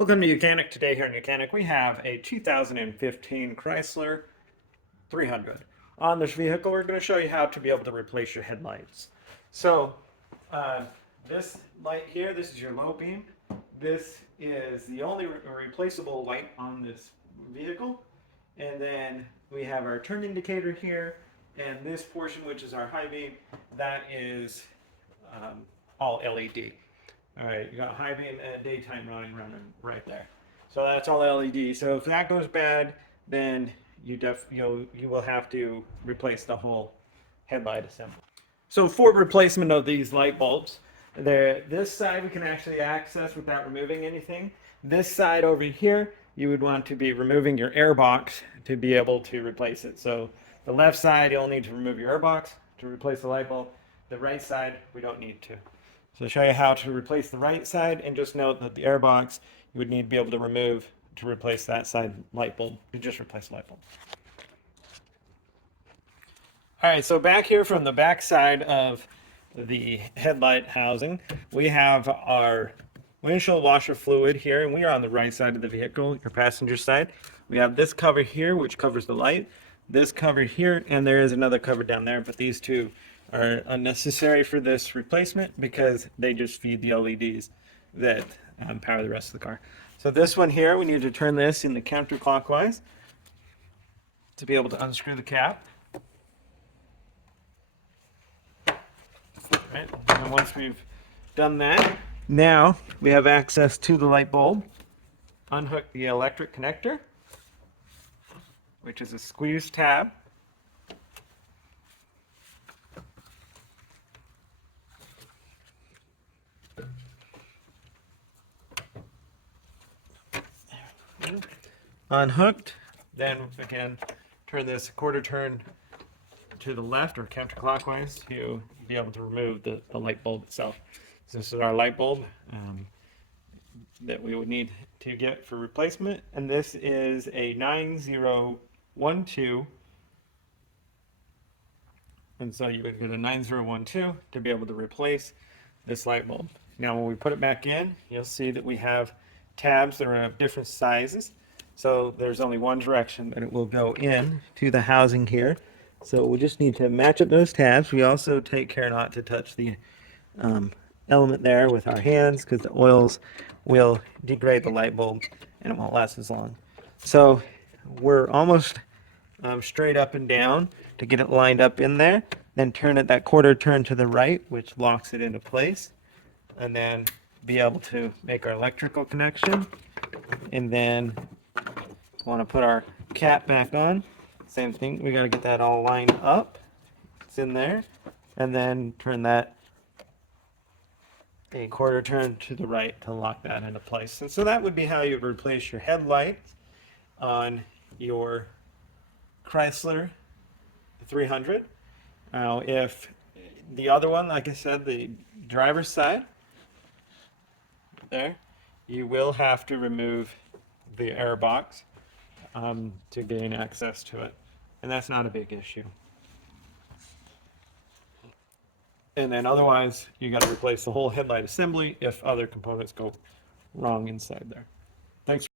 Welcome to Mechanic. Today here in Mechanic we have a 2015 Chrysler 300. On this vehicle we're going to show you how to be able to replace your headlights. So this light here, this is your low beam. This is the only replaceable light on this vehicle. And then we have our turn indicator here, and this portion, which is our high beam, that is all LED. All right, you got high beam and daytime running right there. So that's all LED. So if that goes bad, then you will have to replace the whole headlight assembly. So for replacement of these light bulbs, this side we can actually access without removing anything. This side over here, you would want to be removing your air box to be able to replace it. So the left side, you'll need to remove your air box to replace the light bulb. The right side, we don't need to. So I'll show you how to replace the right side, and just note that the air box you would need to be able to remove to replace that side light bulb. You just replace the light bulb. All right, so back here from the back side of the headlight housing, we have our windshield washer fluid here, and we are on the right side of the vehicle, your passenger side. We have this cover here, which covers the light, this cover here, and there is another cover down there, but these two are unnecessary for this replacement because they just feed the LEDs that power the rest of the car. So this one here, we need to turn this in the counterclockwise to be able to unscrew the cap. Right. And once we've done that, now we have access to the light bulb. Unhook the electric connector, which is a squeeze tab. Unhooked, then again turn this a quarter turn to the left or counterclockwise to be able to remove the light bulb itself. So this is our light bulb that we would need to get for replacement, and this is a 9012, and so you would get a 9012 to be able to replace this light bulb. Now when we put it back in, you'll see that we have tabs that are of different sizes. So there's only one direction that it will go in to the housing here. So we just need to match up those tabs. We also take care not to touch the element there with our hands, because the oils will degrade the light bulb and it won't last as long. So we're almost straight up and down to get it lined up in there. Then turn it that quarter turn to the right, which locks it into place. And then be able to make our electrical connection. And then want to put our cap back on. Same thing, we got to get that all lined up. It's in there. And then turn that a quarter turn to the right to lock that into place. And so that would be how you would replace your headlights on your Chrysler 300. Now if the other one, like I said, the driver's side there, you will have to remove the air box to gain access to it, and that's not a big issue. And then otherwise you got to replace the whole headlight assembly if other components go wrong inside there. Thanks.